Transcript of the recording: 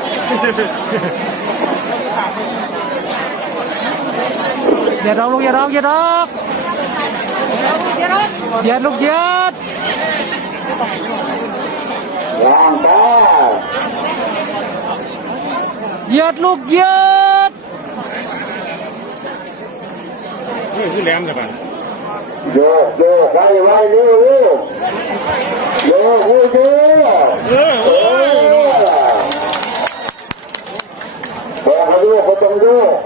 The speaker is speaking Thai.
อย่าหยุดนี่นี่เลยคันครับเดี๋ยวเราไปอย่าร้องลูกอย่าร้องอย่าร้องอย่าลูกเย็ดย่างตาเย็ดลูกเย็ดนี่คือแหลมแต่ปะโยกโยกไว้ไว้เร็วเร็วโยกโยกโยกเออเอโอ้ย บอก